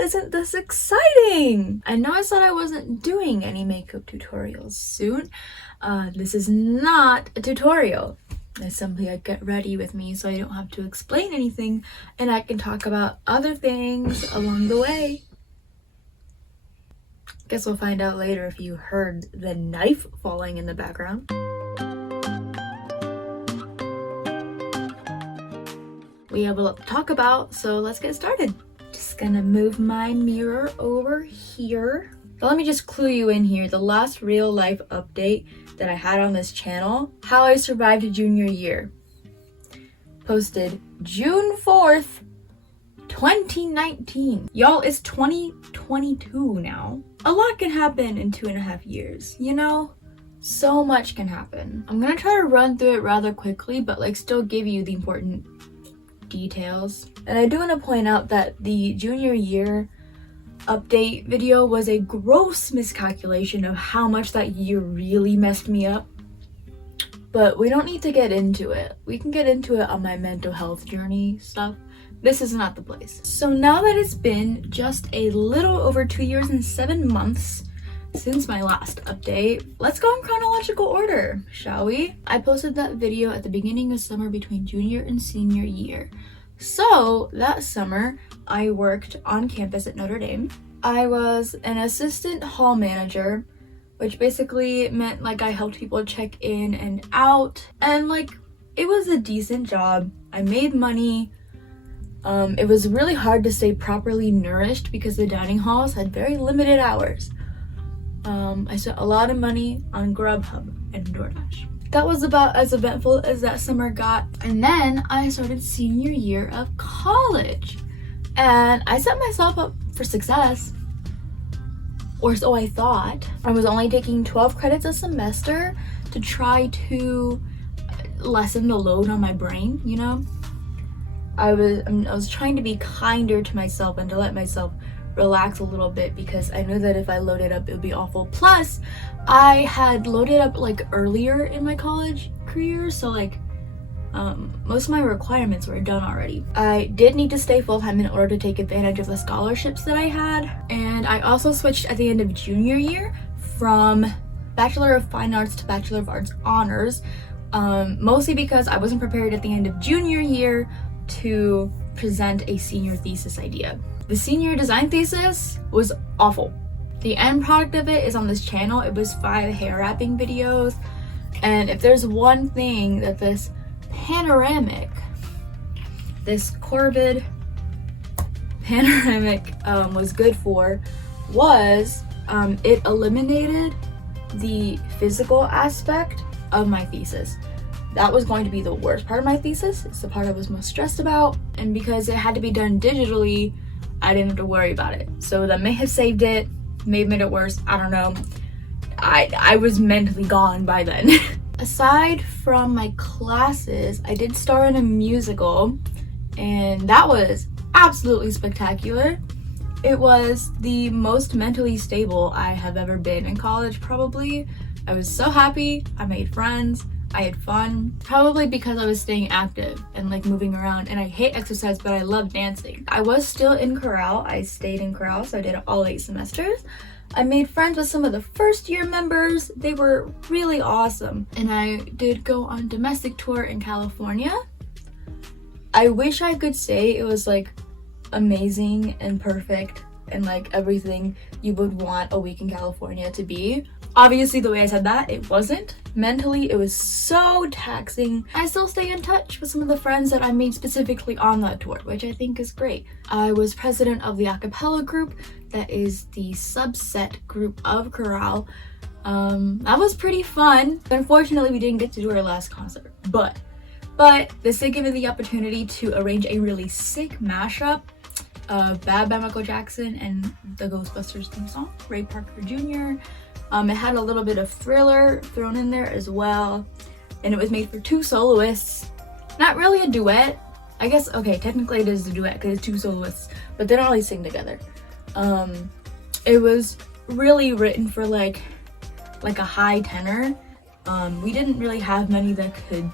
isn't this exciting? I know I said I wasn't doing any makeup tutorials soon. This is not a tutorial. It's simply a get ready with me so I don't have to explain anything and I can talk about other things along the way. Guess we'll find out later if you heard the knife falling in the background. We have a lot to talk about, so let's get started. Just gonna move my mirror over here. But let me just clue you in here. The last real life update that I had on this channel, how I survived junior year. Posted June 4th, 2019. Y'all, it's 2022 now. A lot can happen in 2.5 years, you know? So much can happen. I'm gonna try to run through it rather quickly, but like still give you the important details. And I do want to point out that the junior year update video was a gross miscalculation of how much that year really messed me up. But we don't need to get into it. We can get into it on my mental health journey stuff. This is not the place. So now that it's been just a little over 2 years and 7 months since my last update, let's go in chronological order, shall we? I posted that video at the beginning of summer between junior and senior year. So that summer, I worked on campus at Notre Dame. I was an assistant hall manager, which basically meant like I helped people check in and out, and like it was a decent job. I made money. It was really hard to stay properly nourished because the dining halls had very limited hours. I spent a lot of money on Grubhub and DoorDash. That was about as eventful as that summer got. And then I started senior year of college. And I set myself up for success. Or so I thought. I was only taking 12 credits a semester to try to lessen the load on my brain, you know? I was trying to be kinder to myself and to let myself relax a little bit because I knew that if I loaded up it would be awful. Plus I had loaded up like earlier in my college career, so like most of my requirements were done already. I did need to stay full-time in order to take advantage of the scholarships that I had, and I also switched at the end of junior year from Bachelor of Fine Arts to Bachelor of Arts Honors, mostly because I wasn't prepared at the end of junior year to present a senior thesis idea. The senior design thesis was awful. The end product of it is on this channel. It was 5 hair wrapping videos. And if there's one thing that this Corvid panoramic was good for, was it eliminated the physical aspect of my thesis. That was going to be the worst part of my thesis. It's the part I was most stressed about. And because it had to be done digitally, I didn't have to worry about it. So that may have saved it, may have made it worse, I don't know. I was mentally gone by then. Aside from my classes, I did star in a musical, and that was absolutely spectacular. It was the most mentally stable I have ever been in college, probably. I was so happy, I made friends, I had fun, probably because I was staying active and like moving around, and I hate exercise but I love dancing. I was still in chorale. I stayed in chorale, so I did all 8 semesters. I made friends with some of the first year members. They were really awesome. And I did go on domestic tour in California. I wish I could say it was like amazing and perfect and like everything you would want a week in California to be. Obviously, the way I said that, it wasn't. Mentally, it was so taxing. I still stay in touch with some of the friends that I made specifically on that tour, which I think is great. I was president of the a cappella group, that is the subset group of chorale. That was pretty fun. Unfortunately, we didn't get to do our last concert, but this did give me the opportunity to arrange a really sick mashup of Bad by Michael Jackson and the Ghostbusters theme song, Ray Parker Jr. It had a little bit of Thriller thrown in there as well, and it was made for 2 soloists. Not really a duet. I guess, okay, technically it is a duet because it's 2 soloists, but they don't really sing together. It was really written for like a high tenor. We didn't really have many that could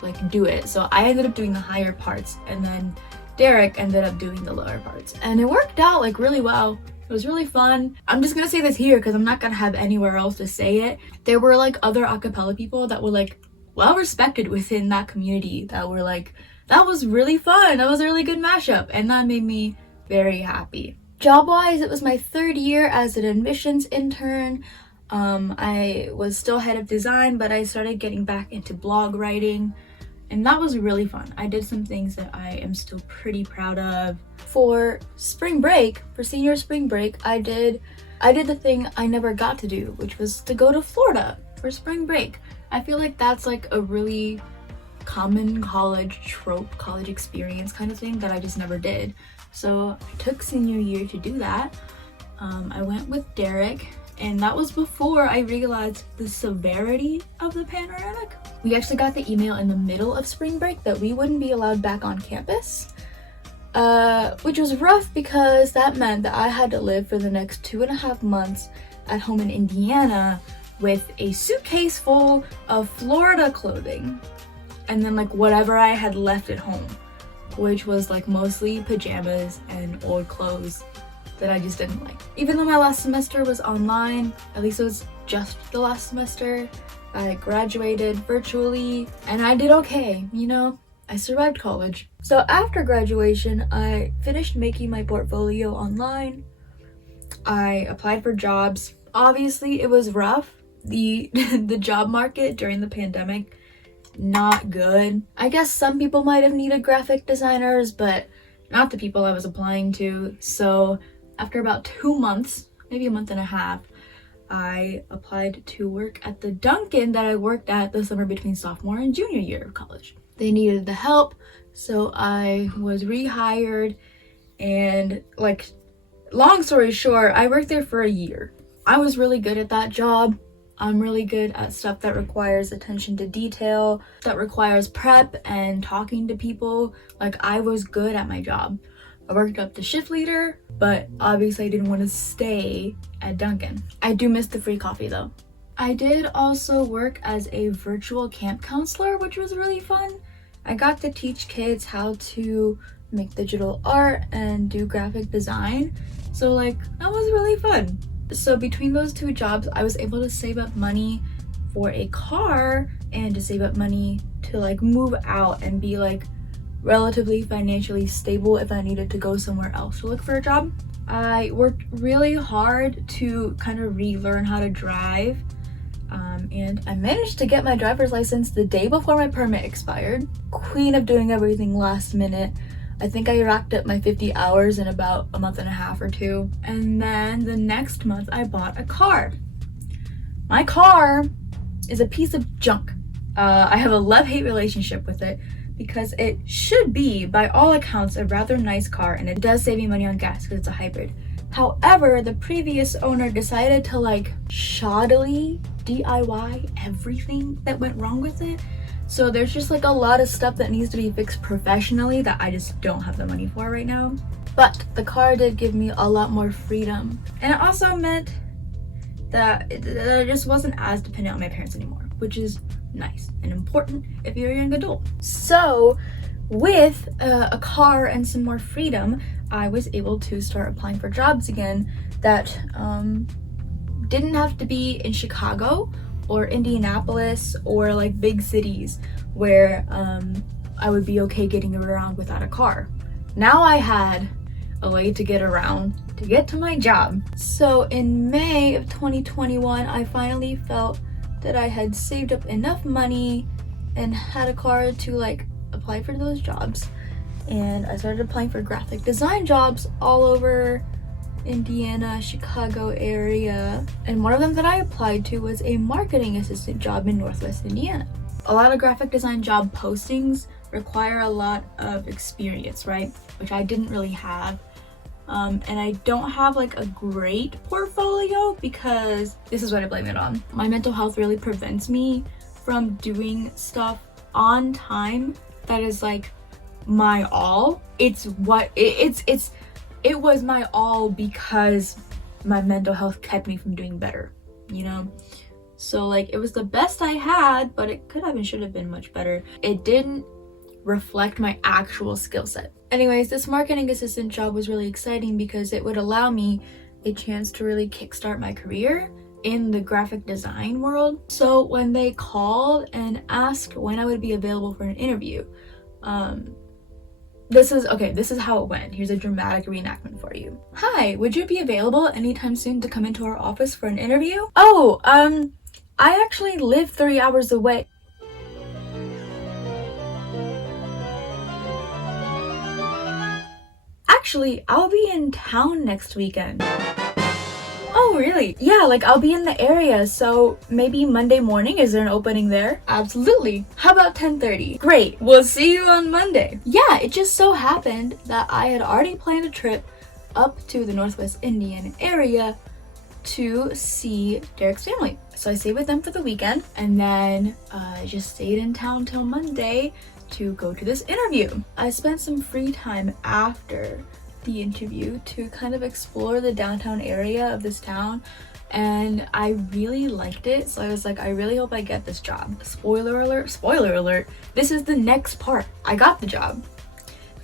like do it, so I ended up doing the higher parts, and then Derek ended up doing the lower parts, and it worked out like really well. It was really fun. I'm just gonna say this here because I'm not gonna have anywhere else to say it. There were like other acapella people that were like well respected within that community that were like, that was really fun, that was a really good mashup, and that made me very happy. Job wise, it was my 3rd year as an admissions intern. I was still head of design, but I started getting back into blog writing, and that was really fun. I did some things that I am still pretty proud of. For spring break, for senior spring break, I did the thing I never got to do, which was to go to Florida for spring break. I feel like that's like a really common college trope, college experience kind of thing that I just never did. So I took senior year to do that. I went with Derek, and that was before I realized the severity of the pandemic. We actually got the email in the middle of spring break that we wouldn't be allowed back on campus, which was rough because that meant that I had to live for the next 2.5 months at home in Indiana with a suitcase full of Florida clothing, and then like whatever I had left at home, which was like mostly pajamas and old clothes that I just didn't like. Even though my last semester was online, at least it was just the last semester, I graduated virtually and I did okay, you know, I survived college. So after graduation, I finished making my portfolio online. I applied for jobs. Obviously, it was rough. The job market during the pandemic, not good. I guess some people might have needed graphic designers, but not the people I was applying to. So after about 2 months, maybe 1.5 months, I applied to work at the Dunkin' that I worked at the summer between sophomore and junior year of college. They needed the help, so I was rehired, and like, long story short, I worked there for a year. I was really good at that job. I'm really good at stuff that requires attention to detail, that requires prep and talking to people. Like, I was good at my job. I worked up to shift leader, but obviously I didn't want to stay at Dunkin'. I do miss the free coffee though. I did also work as a virtual camp counselor, which was really fun. I got to teach kids how to make digital art and do graphic design. So like, that was really fun. So between those 2 jobs, I was able to save up money for a car and to save up money to like move out and be like relatively financially stable if I needed to go somewhere else to look for a job. I worked really hard to kind of relearn how to drive, and I managed to get my driver's license the day before my permit expired. Queen of doing everything last minute. I think I racked up my 50 hours in about 1.5 months or 2. And then the next month I bought a car. My car is a piece of junk. I have a love-hate relationship with it because it should be, by all accounts, a rather nice car, and it does save me money on gas because it's a hybrid. However, the previous owner decided to like shoddily DIY everything that went wrong with it. So there's just like a lot of stuff that needs to be fixed professionally that I just don't have the money for right now. But the car did give me a lot more freedom. And it also meant that I just wasn't as dependent on my parents anymore, which is nice and important if you're a young adult. So with a car and some more freedom, I was able to start applying for jobs again that didn't have to be in Chicago or Indianapolis or like big cities where I would be okay getting around without a car. Now I had a way to get around to get to my job. So in May of 2021, I finally felt that I had saved up enough money and had a car to like apply for those jobs. And I started applying for graphic design jobs all over Indiana, Chicago area. And one of them that I applied to was a marketing assistant job in Northwest Indiana. A lot of graphic design job postings require a lot of experience, right? Which I didn't really have. And I don't have like a great portfolio because this is what I blame it on. My mental health really prevents me from doing stuff on time that is like my all. It was my all because my mental health kept me from doing better, you know? So like, it was the best I had, but it could have and should have been much better. It didn't reflect my actual skill set. Anyways, this marketing assistant job was really exciting because it would allow me a chance to really kickstart my career in the graphic design world. So when they called and asked when I would be available for an interview, this is how it went. Here's a dramatic reenactment for you. Hi, would you be available anytime soon to come into our office for an interview? Oh, I actually live 3 hours away. Actually, I'll be in town next weekend. Oh, really? Yeah, like I'll be in the area, so maybe Monday morning. Is there an opening there? Absolutely. How about 10:30? Great. We'll see you on Monday. Yeah, it just so happened that I had already planned a trip up to the Northwest Indian area to see Derek's family. So I stayed with them for the weekend, and then I just stayed in town till Monday to go to this interview. I spent some free time after the interview to kind of explore the downtown area of this town, and I really liked it. So I was like, I really hope I get this job. Spoiler alert, this is the next part. I got the job.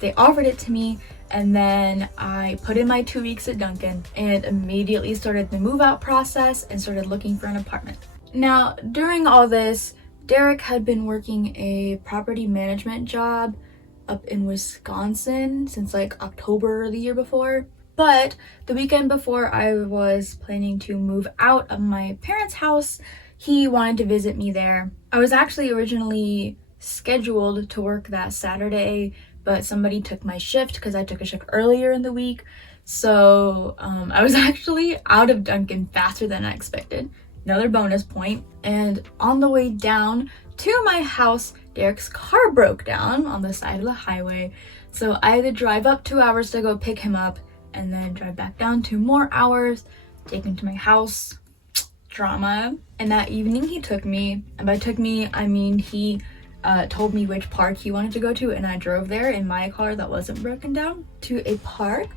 They offered it to me, and then I put in my 2 weeks at Dunkin' and immediately started the move out process and started looking for an apartment. Now, during all this, Derek had been working a property management job up in Wisconsin since like October the year before. But the weekend before I was planning to move out of my parents' house, he wanted to visit me there. I was actually originally scheduled to work that Saturday, but somebody took my shift because I took a shift earlier in the week. So I was actually out of Dunkin' faster than I expected. Another bonus point. And on the way down to my house, Derek's car broke down on the side of the highway. So I had to drive up 2 hours to go pick him up and then drive back down 2 more hours, take him to my house. Drama. And that evening he took me, and by took me, I mean he told me which park he wanted to go to, and I drove there in my car that wasn't broken down to a park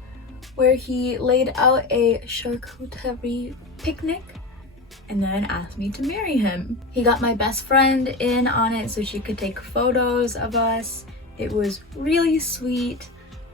where he laid out a charcuterie picnic and then asked me to marry him. He got my best friend in on it so she could take photos of us. It was really sweet.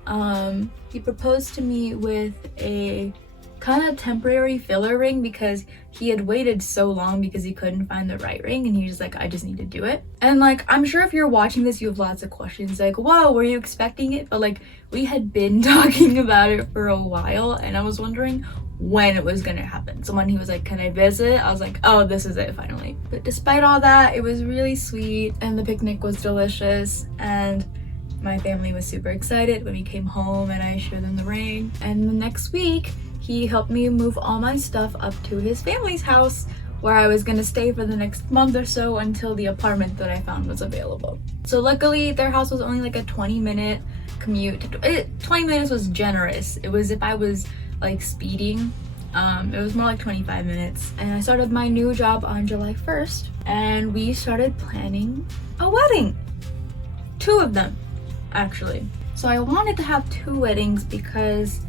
He proposed to me with a kind of temporary filler ring because he had waited so long because he couldn't find the right ring, and he was like, I just need to do it. And like, I'm sure if you're watching this you have lots of questions like, whoa, were you expecting it? But like, we had been talking about it for a while, and I was wondering when it was gonna happen. So when he was like, can I visit? I was like, oh, this is it finally. But despite all that, it was really sweet, and the picnic was delicious, and my family was super excited when we came home and I showed them the ring. And the next week he helped me move all my stuff up to his family's house, where I was gonna stay for the next month or so until the apartment that I found was available. So luckily their house was only like a 20-minute commute. 20 minutes was generous. It was if I was like speeding. It was more like 25 minutes. And I started my new job on July 1st, and we started planning a wedding. 2 of them, actually. So I wanted to have 2 weddings because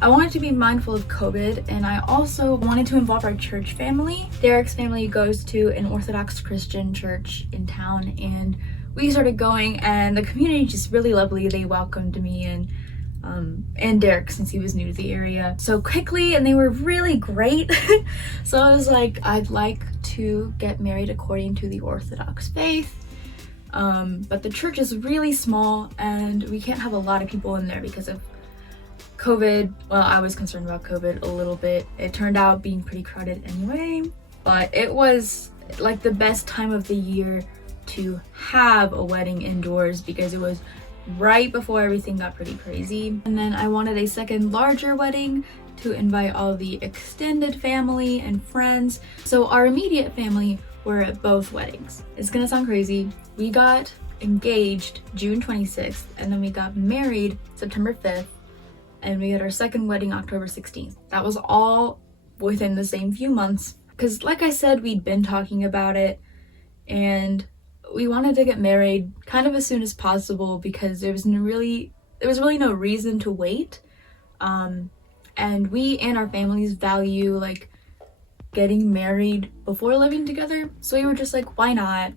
I wanted to be mindful of COVID, and I also wanted to involve our church family. Derek's family goes to an Orthodox Christian church in town, and we started going, and the community is just really lovely. They welcomed me and Derek, since he was new to the area, so quickly, and they were really great. So I was like, I'd like to get married according to the Orthodox faith, but the church is really small and we can't have a lot of people in there because of COVID. Well, I was concerned about COVID a little bit. It turned out being pretty crowded anyway, but it was like the best time of the year to have a wedding indoors because it was right before everything got pretty crazy. And then I wanted a second larger wedding to invite all the extended family and friends. So our immediate family were at both weddings. It's gonna sound crazy. We got engaged June 26th, and then we got married September 5th, and we had our second wedding October 16th. That was all within the same few months, because like I said, we'd been talking about it, and we wanted to get married kind of as soon as possible because there was really no reason to wait. And we and our families value like getting married before living together, so we were just like, why not?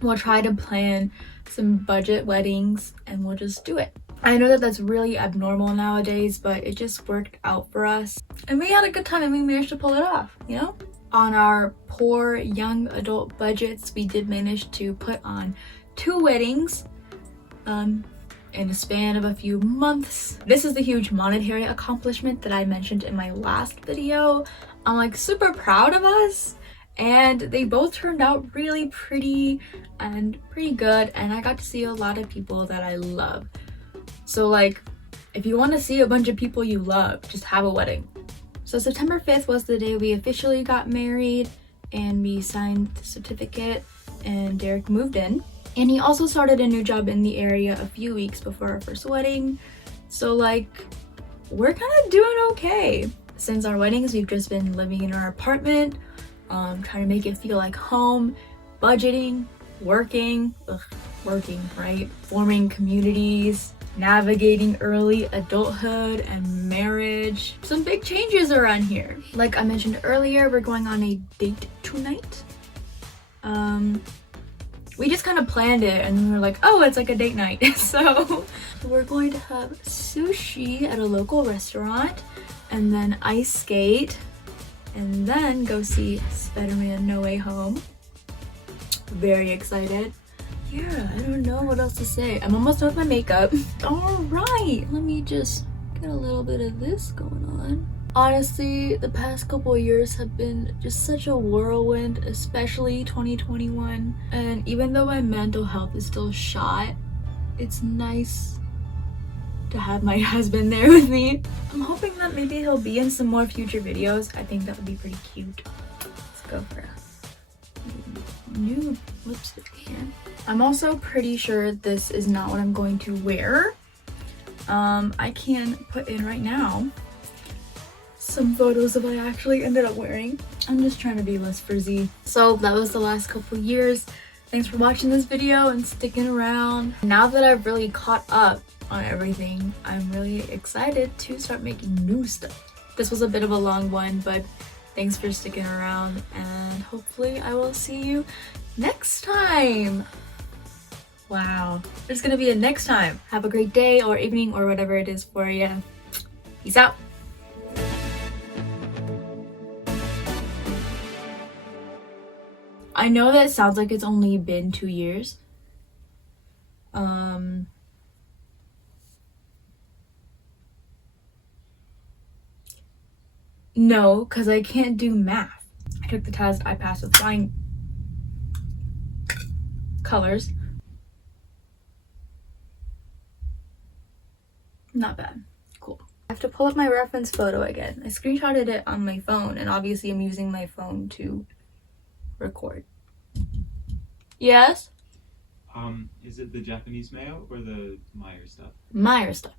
We'll try to plan some budget weddings and we'll just do it. I know that that's really abnormal nowadays, but it just worked out for us. And we had a good time and we managed to pull it off, you know? On our poor young adult budgets, we did manage to put on 2 weddings in a span of a few months. This is the huge monetary accomplishment that I mentioned in my last video. I'm like super proud of us, and they both turned out really pretty and pretty good, and I got to see a lot of people that I love. So like, if you want to see a bunch of people you love, just have a wedding. So September 5th was the day we officially got married, and we signed the certificate, and Derek moved in. And he also started a new job in the area a few weeks before our first wedding. So like, we're kind of doing okay. Since our weddings, we've just been living in our apartment, trying to make it feel like home, budgeting, working, right? Forming communities, navigating early adulthood and marriage. Some big changes around here. Like I mentioned earlier, we're going on a date tonight. We just kind of planned it and we were like, oh, it's like a date night. So we're going to have sushi at a local restaurant, and then ice skate, and then go see Spider-Man No Way Home. Very excited. Yeah, I don't know what else to say. I'm almost done with my makeup. All right, let me just get a little bit of this going on. Honestly, the past couple of years have been just such a whirlwind, especially 2021. And even though my mental health is still shot, it's nice to have my husband there with me. I'm hoping that maybe he'll be in some more future videos. I think that would be pretty cute. Let's go for a new lipstick here. I'm also pretty sure this is not what I'm going to wear. I can put in right now some photos of what I actually ended up wearing. I'm just trying to be less frizzy. So that was the last couple years. Thanks for watching this video and sticking around. Now that I've really caught up on everything, I'm really excited to start making new stuff. This was a bit of a long one, but thanks for sticking around, and hopefully I will see you next time. Wow, there's gonna be a next time. Have a great day or evening or whatever it is for you. Peace out. I know that sounds like it's only been 2 years. No, because I can't do math. I took the test, I passed with flying colors. Not bad. Cool. I have to pull up my reference photo again. I screenshotted it on my phone, and obviously I'm using my phone to record. Yes? Is it the Japanese mayo or the Meyer stuff? Meyer stuff.